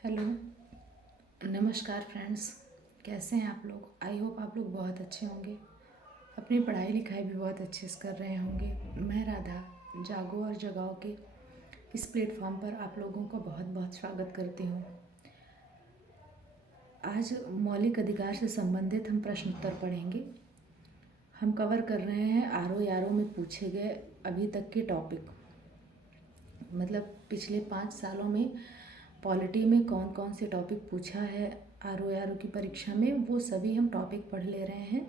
Hello, नमस्कार friends. कैसे हैं आप लोग? आई होप आप लोग बहुत अच्छे होंगे, अपनी पढ़ाई लिखाई भी बहुत अच्छे से कर रहे होंगे। मैं राधा जागो और जगाओ के इस प्लेटफॉर्म पर आप लोगों का बहुत बहुत स्वागत करती हूँ। आज मौलिक अधिकार से संबंधित हम प्रश्न उत्तर पढ़ेंगे। हम कवर कर रहे हैं आरओ यारो में पूछे गए अभी तक के टॉपिक, मतलब पिछले 5 सालों में पॉलिटी में कौन कौन से टॉपिक पूछा है आरओ की परीक्षा में, वो सभी हम टॉपिक पढ़ ले रहे हैं,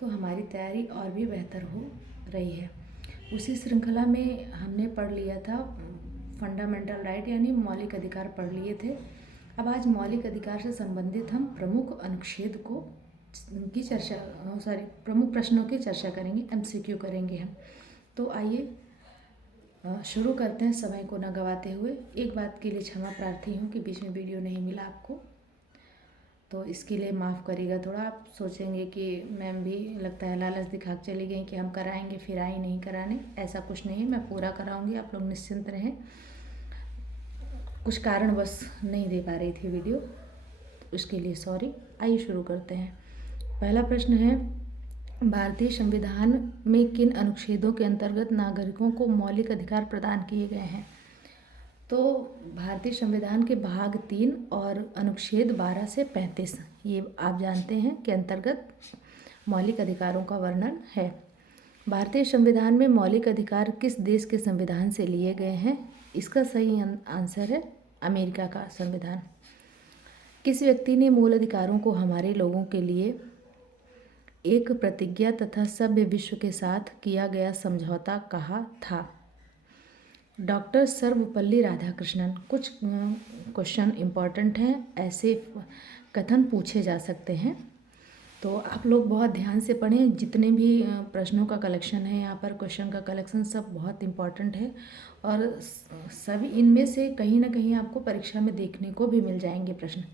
तो हमारी तैयारी और भी बेहतर हो रही है। उसी श्रृंखला में हमने पढ़ लिया था फंडामेंटल राइट यानी मौलिक अधिकार पढ़ लिए थे। अब आज मौलिक अधिकार से संबंधित हम प्रमुख अनुच्छेद प्रमुख प्रश्नों की चर्चा करेंगे, एमसीक्यू करेंगे हम। तो आइए शुरू करते हैं समय को न गवाते हुए। एक बात के लिए क्षमा प्रार्थी हूँ कि बीच में वीडियो नहीं मिला आपको, तो इसके लिए माफ़ करिएगा। थोड़ा आप सोचेंगे कि मैम भी लगता है लालच दिखा के चली गई कि हम कराएंगे फिर आई नहीं कराने। ऐसा कुछ नहीं है, मैं पूरा कराऊंगी, आप लोग निश्चिंत रहें। कुछ कारणवश नहीं दे पा रही थी वीडियो, उसके लिए सॉरी। आइए शुरू करते हैं। पहला प्रश्न है, भारतीय संविधान में किन अनुच्छेदों के अंतर्गत नागरिकों को मौलिक अधिकार प्रदान किए गए हैं? तो भारतीय संविधान के भाग 3 और अनुच्छेद 12 से 35 ये आप जानते हैं के अंतर्गत मौलिक अधिकारों का वर्णन है। भारतीय संविधान में मौलिक अधिकार किस देश के संविधान से लिए गए हैं? इसका सही आंसर है अमेरिका का संविधान। किस व्यक्ति ने मूल अधिकारों को हमारे लोगों के लिए एक प्रतिज्ञा तथा सभ्य विश्व के साथ किया गया समझौता कहा था? डॉक्टर सर्वपल्ली राधाकृष्णन। कुछ क्वेश्चन इम्पॉर्टेंट हैं, ऐसे कथन पूछे जा सकते हैं, तो आप लोग बहुत ध्यान से पढ़ें। जितने भी प्रश्नों का कलेक्शन है यहाँ पर, क्वेश्चन का कलेक्शन सब बहुत इम्पॉर्टेंट है और सभी इनमें से कहीं ना कहीं आपको परीक्षा में देखने को भी मिल जाएंगे प्रश्न।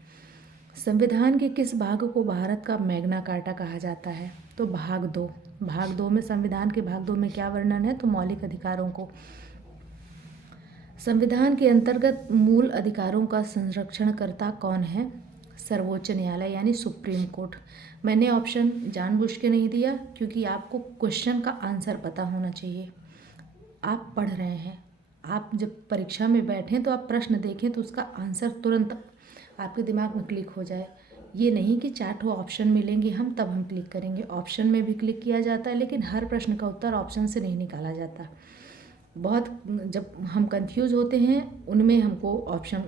संविधान के किस भाग को भारत का मैग्ना कार्टा कहा जाता है? तो भाग 2। भाग 2 में संविधान के भाग 2 में क्या वर्णन है? तो मौलिक अधिकारों को। संविधान के अंतर्गत मूल अधिकारों का संरक्षणकर्ता कौन है? सर्वोच्च न्यायालय यानी सुप्रीम कोर्ट। मैंने ऑप्शन जानबूझ के नहीं दिया क्योंकि आपको क्वेश्चन का आंसर पता होना चाहिए। आप पढ़ रहे हैं, आप जब परीक्षा में बैठें तो आप प्रश्न देखें तो उसका आंसर तुरंत आपके दिमाग में क्लिक हो जाए। ये नहीं कि 4 ऑप्शन मिलेंगे हम तब हम क्लिक करेंगे। ऑप्शन में भी क्लिक किया जाता है, लेकिन हर प्रश्न का उत्तर ऑप्शन से नहीं निकाला जाता। बहुत जब हम कंफ्यूज होते हैं उनमें हमको ऑप्शन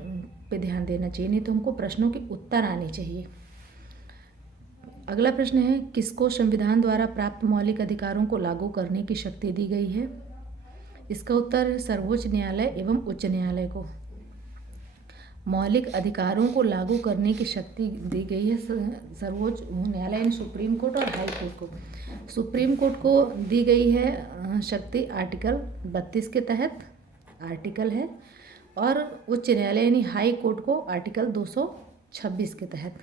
पे ध्यान देना चाहिए, नहीं तो हमको प्रश्नों के उत्तर आने चाहिए। अगला प्रश्न है, किसको संविधान द्वारा प्राप्त मौलिक अधिकारों को लागू करने की शक्ति दी गई है? इसका उत्तर है सर्वोच्च न्यायालय एवं उच्च न्यायालय को। मौलिक अधिकारों को लागू करने की शक्ति दी गई है सर्वोच्च न्यायालय यानी सुप्रीम कोर्ट और हाई कोर्ट को। सुप्रीम कोर्ट को दी गई है शक्ति आर्टिकल 32 के तहत आर्टिकल है, और उच्च न्यायालय यानी हाई कोर्ट को आर्टिकल 226 के तहत।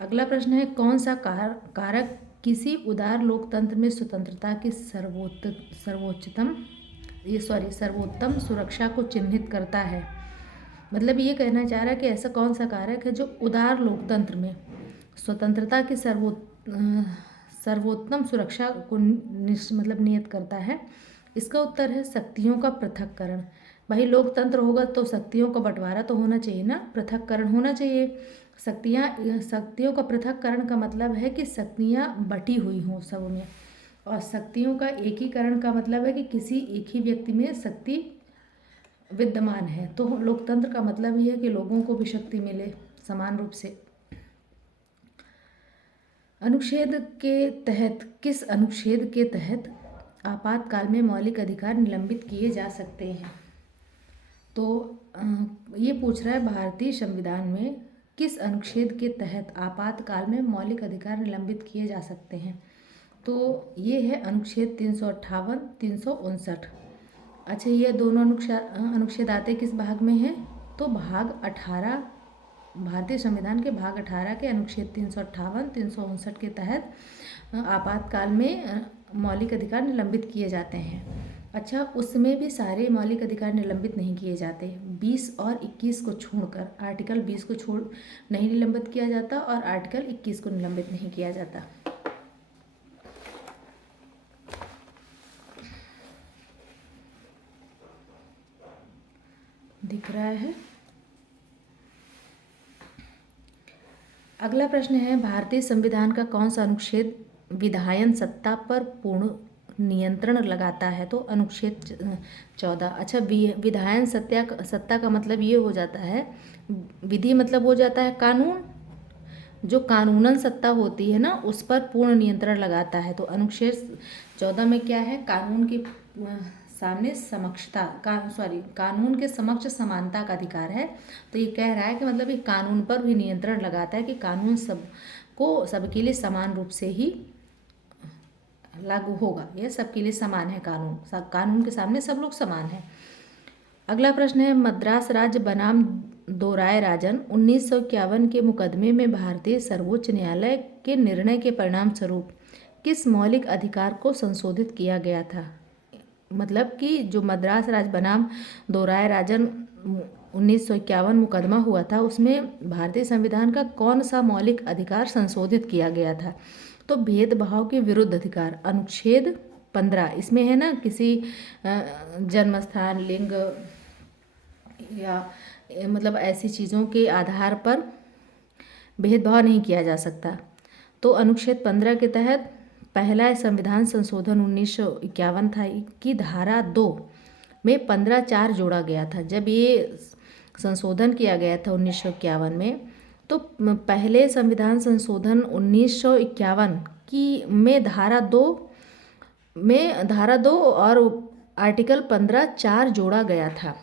अगला प्रश्न है, कौन सा कारक किसी उदार लोकतंत्र में स्वतंत्रता की सर्वोत्तम सुरक्षा को चिन्हित करता है? मतलब ये कहना चाह रहा है कि ऐसा कौन सा कारक है जो उदार लोकतंत्र में स्वतंत्रता की सर्वोत्तम सुरक्षा को नियत करता है? इसका उत्तर है शक्तियों का पृथक्करण। भाई लोकतंत्र होगा तो शक्तियों का बंटवारा तो होना चाहिए ना, पृथक्करण होना चाहिए। शक्तियों का पृथक्करण का मतलब है कि शक्तियाँ बटी हुई हों सब में, और शक्तियों का एकीकरण का मतलब है कि किसी एक ही व्यक्ति में शक्ति विद्यमान है। तो लोकतंत्र का मतलब ये है कि लोगों को भी शक्ति मिले समान रूप से। अनुच्छेद के तहत किस अनुच्छेद के तहत आपातकाल में मौलिक अधिकार निलंबित किए जा सकते हैं? तो ये पूछ रहा है भारतीय संविधान में किस अनुच्छेद के तहत आपातकाल में मौलिक अधिकार निलंबित किए जा सकते हैं? तो ये है अनुच्छेद 358, 359। अच्छा, ये दोनों अनुच्छेद आते किस भाग में हैं? तो भाग 18, भारतीय संविधान के भाग 18 के अनुच्छेद 358, 359 के तहत आपातकाल में मौलिक अधिकार निलंबित किए जाते हैं। अच्छा, उसमें भी सारे मौलिक अधिकार निलंबित नहीं किए जाते। 20 और 21 को छोड़कर, आर्टिकल 20 को छोड़ नहीं निलंबित किया जाता और आर्टिकल 21 को निलंबित नहीं किया जाता। दिख रहा है। अगला प्रश्न है, भारतीय संविधान का कौन सा अनुच्छेद विधायन सत्ता पर पूर्ण नियंत्रण लगाता है? तो अनुच्छेद 14। अच्छा, विधायन सत्ता का मतलब ये हो जाता है, विधि मतलब हो जाता है कानून, जो कानूनन सत्ता होती है ना उस पर पूर्ण नियंत्रण लगाता है। तो अनुच्छेद 14 में क्या है? कानून के सामने समक्षता कानून के समक्ष समानता का अधिकार है। तो ये कह रहा है कि मतलब ये कानून पर भी नियंत्रण लगाता है कि कानून सबके लिए समान रूप से ही लागू होगा। यह सबके लिए समान है, कानून के सामने सब लोग समान हैं। अगला प्रश्न है, मद्रास राज्य बनाम दोराय राजन 1951 के मुकदमे में भारतीय सर्वोच्च न्यायालय के निर्णय के परिणाम स्वरूप किस मौलिक अधिकार को संशोधित किया गया था? मतलब कि जो मद्रास राज्य बनाम दोराय राजन 1951 मुकदमा हुआ था उसमें भारतीय संविधान का कौन सा मौलिक अधिकार संशोधित किया गया था? तो भेदभाव के विरुद्ध अधिकार, अनुच्छेद 15। इसमें है ना, किसी जन्म स्थान, लिंग या मतलब ऐसी चीज़ों के आधार पर भेदभाव नहीं किया जा सकता। तो अनुच्छेद 15 के तहत पहला संविधान संशोधन 1951 था कि धारा 2 में 15(4) जोड़ा गया था। जब ये संशोधन किया गया था 1951 में, तो पहले संविधान संशोधन 1951 में धारा 2 और आर्टिकल 15(4) जोड़ा गया था।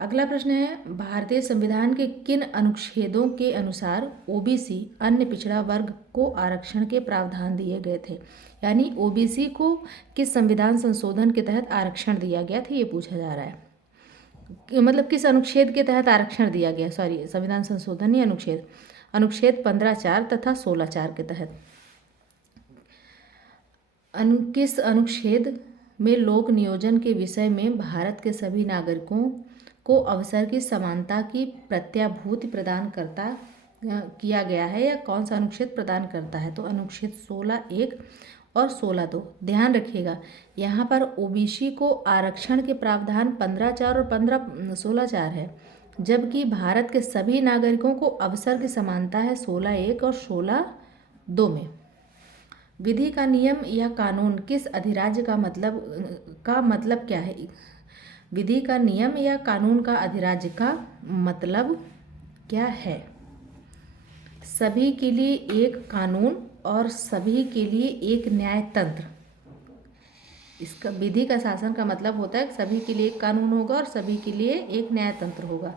अगला प्रश्न है, भारतीय संविधान के किन अनुच्छेदों के अनुसार ओबीसी अन्य पिछड़ा वर्ग को आरक्षण के प्रावधान दिए गए थे? यानी ओबीसी को किस संविधान संशोधन के तहत आरक्षण दिया गया था, ये पूछा जा रहा है। मतलब किस अनुच्छेद के तहत आरक्षण दिया गया, संविधान संशोधन नहीं, अनुच्छेद 15(4) तथा 16(4) के तहत। किस अनुच्छेद में लोक नियोजन के विषय में भारत के सभी नागरिकों को अवसर की समानता की प्रत्याभूति प्रदान किया गया है, या कौन सा अनुच्छेद प्रदान करता है? तो अनुच्छेद 16(1) और 16(2). ध्यान रखिएगा, यहाँ पर ओबीसी को आरक्षण के प्रावधान 15(4) और 16(4) है, जबकि भारत के सभी नागरिकों को अवसर की समानता है 16(1) और 16(2) में। विधि का नियम या कानून किस अधिराज्य का मतलब क्या है? विधि का नियम या कानून का अधिराज्य का मतलब क्या है? सभी के लिए एक कानून और सभी के लिए एक न्यायतंत्र। इसका विधि का शासन का मतलब होता है सभी के लिए एक कानून होगा और सभी के लिए एक न्यायतंत्र होगा।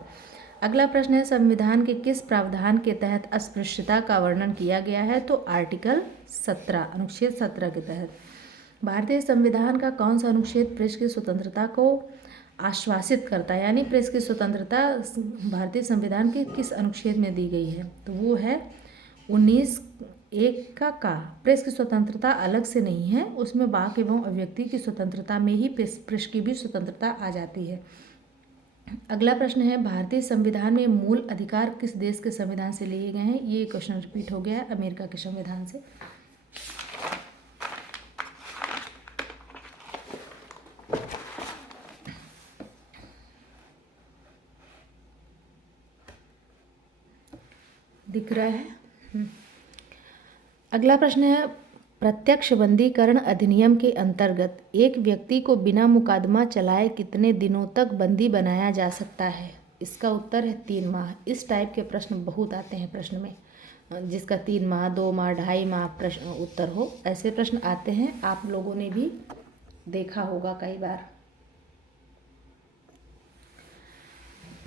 अगला प्रश्न है, संविधान के किस प्रावधान के तहत अस्पृश्यता का वर्णन किया गया है? तो आर्टिकल 17, अनुच्छेद 17 के तहत। भारतीय संविधान का कौन सा अनुच्छेद प्रेस की स्वतंत्रता को आश्वासित करता है? यानी प्रेस की स्वतंत्रता भारतीय संविधान के किस अनुच्छेद में दी गई है? तो वो है 19(1) का। प्रेस की स्वतंत्रता अलग से नहीं है, उसमें वाक एवं अभिव्यक्ति की स्वतंत्रता में ही प्रेस की भी स्वतंत्रता आ जाती है। अगला प्रश्न है, भारतीय संविधान में मूल अधिकार किस देश के संविधान से लिए गए हैं? ये क्वेश्चन रिपीट हो गया है, अमेरिका के संविधान से। दिख रहा है। अगला प्रश्न है, प्रत्यक्ष बंदीकरण अधिनियम के अंतर्गत एक व्यक्ति को बिना मुकदमा चलाए कितने दिनों तक बंदी बनाया जा सकता है? इसका उत्तर है 3 माह। इस टाइप के प्रश्न बहुत आते हैं प्रश्न में, जिसका 3 माह, 2 माह, 2.5 माह प्रश्न उत्तर हो, ऐसे प्रश्न आते हैं। आप लोगों ने भी देखा होगा कई बार।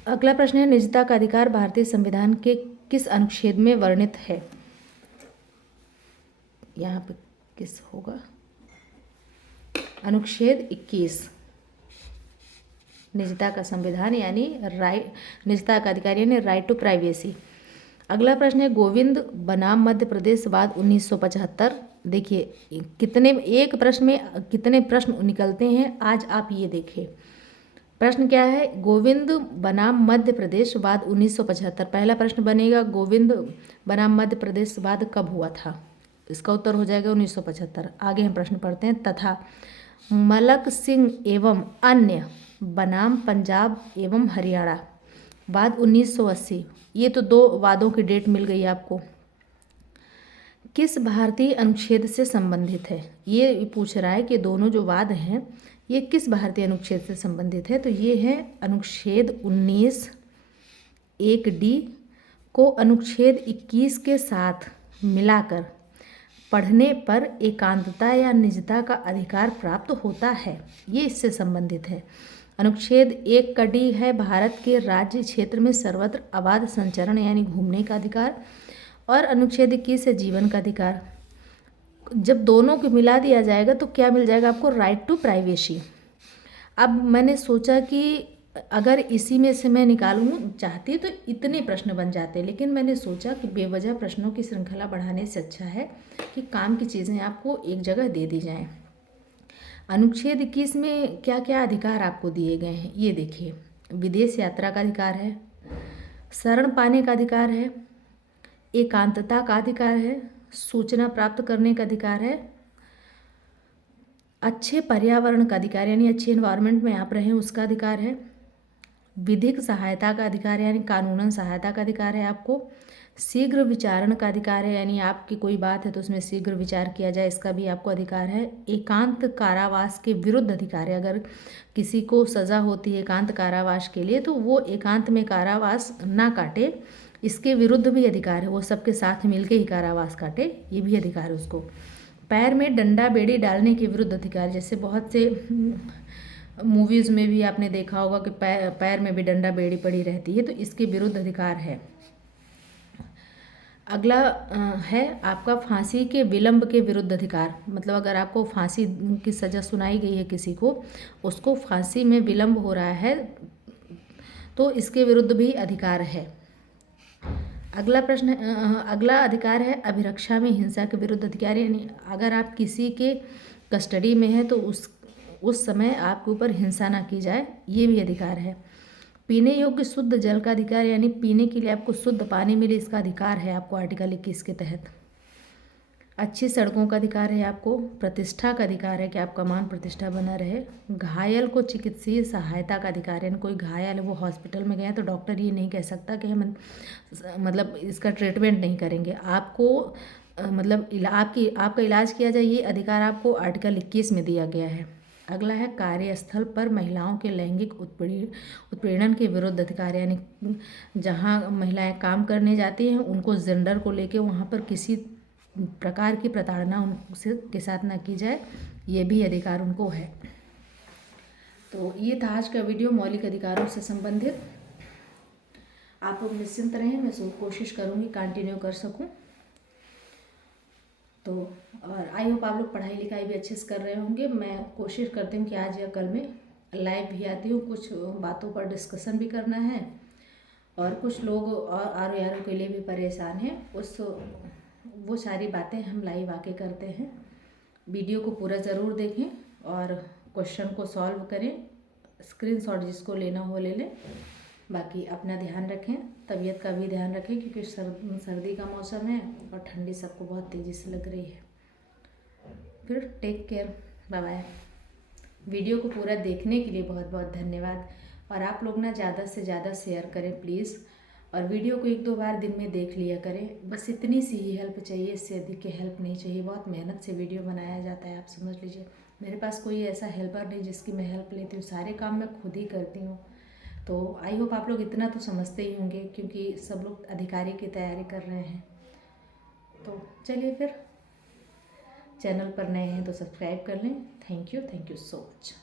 अगला प्रश्न है, निजता का अधिकार भारतीय संविधान के किस अनुच्छेद में वर्णित है? यहाँ पे किस होगा? अनुच्छेद 21, निजता का संविधान यानी निजता का अधिकार यानी राइट टू प्राइवेसी। अगला प्रश्न है, गोविंद बनाम मध्य प्रदेश वाद 1975 देखिए कितने, एक प्रश्न में कितने प्रश्न निकलते हैं, आज आप ये देखिए। प्रश्न क्या है, गोविंद बनाम मध्य प्रदेश वाद 1975। पहला प्रश्न बनेगा, गोविंद बनाम मध्य प्रदेश वाद कब हुआ था? इसका उत्तर हो जाएगा 1975। आगे हम प्रश्न पढ़ते हैं। तथा मलक सिंह एवं अन्य बनाम पंजाब एवं हरियाणा वाद 1980। ये तो 2 वादों की डेट मिल गई आपको। किस भारतीय अनुच्छेद से संबंधित है? ये पूछ रहा है कि दोनों जो वाद हैं ये किस भारतीय अनुच्छेद से संबंधित है। तो ये है अनुच्छेद 19(1)D को अनुच्छेद 21 के साथ मिलाकर पढ़ने पर एकांतता या निजता का अधिकार प्राप्त होता है, ये इससे संबंधित है। अनुच्छेद 1 का D है भारत के राज्य क्षेत्र में सर्वत्र अबाध संचरण यानी घूमने का अधिकार, और अनुच्छेद 21 है जीवन का अधिकार। जब दोनों को मिला दिया जाएगा तो क्या मिल जाएगा आपको? Right to privacy. अब मैंने सोचा कि अगर इसी में से मैं निकालूँ चाहती तो इतने प्रश्न बन जाते, लेकिन मैंने सोचा कि बेवजह प्रश्नों की श्रृंखला बढ़ाने से अच्छा है कि काम की चीज़ें आपको एक जगह दे दी जाएं। अनुच्छेद 21 में क्या क्या अधिकार आपको दिए गए हैं ये देखिए। विदेश यात्रा का अधिकार है, शरण पाने का अधिकार है, एकांतता का अधिकार है, सूचना प्राप्त करने का अधिकार है, अच्छे पर्यावरण का अधिकार यानी अच्छे एनवायरनमेंट में आप रहें उसका अधिकार है, विधिक सहायता का अधिकार यानी कानूनन सहायता का अधिकार है आपको, शीघ्र विचारण का अधिकार है यानी आपकी कोई बात है तो उसमें शीघ्र विचार किया जाए, इसका भी आपको अधिकार है। एकांत कारावास के विरुद्ध अधिकार है, अगर किसी को सज़ा होती है एकांत कारावास के लिए तो वो एकांत में कारावास ना काटे, इसके विरुद्ध भी अधिकार है, वो सबके साथ मिलके ही कारावास काटे, ये भी अधिकार है उसको। पैर में डंडा बेड़ी डालने के विरुद्ध अधिकार, जैसे बहुत से मूवीज़ में भी आपने देखा होगा कि पैर में भी डंडा बेड़ी पड़ी रहती है, तो इसके विरुद्ध अधिकार है। अगला है आपका फांसी के विलंब के विरुद्ध अधिकार, मतलब अगर आपको फांसी की सज़ा सुनाई गई है किसी को, उसको फांसी में विलंब हो रहा है तो इसके विरुद्ध भी अधिकार है। अगला प्रश्न, अगला अधिकार है अभिरक्षा में हिंसा के विरुद्ध अधिकार, यानी अगर आप किसी के कस्टडी में है तो उस समय आपके ऊपर हिंसा ना की जाए, ये भी अधिकार है। पीने योग्य शुद्ध जल का अधिकार, यानी पीने के लिए आपको शुद्ध पानी मिले, इसका अधिकार है आपको आर्टिकल 21 के तहत। अच्छी सड़कों का अधिकार है आपको। प्रतिष्ठा का अधिकार है कि आपका मान प्रतिष्ठा बना रहे। घायल को चिकित्सीय सहायता का अधिकार है, कोई घायल है वो हॉस्पिटल में गया तो डॉक्टर ये नहीं कह सकता कि हम मतलब इसका ट्रीटमेंट नहीं करेंगे, आपको मतलब आपका इलाज किया जाए, ये अधिकार आपको आर्टिकल 21 में दिया गया है। अगला है कार्यस्थल पर महिलाओं के लैंगिक उत्पीड़न के विरुद्ध अधिकार, यानी जहाँ महिलाएं काम करने जाती हैं उनको जेंडर को लेके वहाँ पर किसी प्रकार की प्रताड़ना उनसे के साथ ना की जाए, ये भी अधिकार उनको है। तो ये था आज का वीडियो मौलिक अधिकारों से संबंधित। आप लोग निश्चिंत रहें, मैं कोशिश करूँगी कंटिन्यू कर सकूँ। तो और आई होप आप लोग पढ़ाई लिखाई भी अच्छे से कर रहे होंगे। मैं कोशिश करती हूँ कि आज या कल में लाइव भी आती हूँ, कुछ बातों पर डिस्कशन भी करना है, और कुछ लोग और आर के लिए भी परेशान हैं, वो सारी बातें हम लाइव आके करते हैं। वीडियो को पूरा ज़रूर देखें और क्वेश्चन को सॉल्व करें, स्क्रीनशॉट जिसको लेना हो ले लें। बाकी अपना ध्यान रखें, तबीयत का भी ध्यान रखें क्योंकि सर्दी का मौसम है और ठंडी सबको बहुत तेज़ी से लग रही है। फिर take care, bye bye. Video को पूरा देखने के लिए बहुत बहुत धन्यवाद, और आप लोग ना ज़्यादा से ज़्यादा शेयर करें प्लीज़, और वीडियो को 1-2 बार दिन में देख लिया करें, बस इतनी सी ही हेल्प चाहिए, इससे अधिक की हेल्प नहीं चाहिए। बहुत मेहनत से वीडियो बनाया जाता है, आप समझ लीजिए। मेरे पास कोई ऐसा हेल्पर नहीं जिसकी मैं हेल्प लेती हूँ, सारे काम मैं खुद ही करती हूँ। तो आई होप आप लोग इतना तो समझते ही होंगे क्योंकि सब लोग अधिकारी की तैयारी कर रहे हैं। तो चलिए फिर, चैनल पर नए हैं तो सब्सक्राइब कर लें। Thank you so much.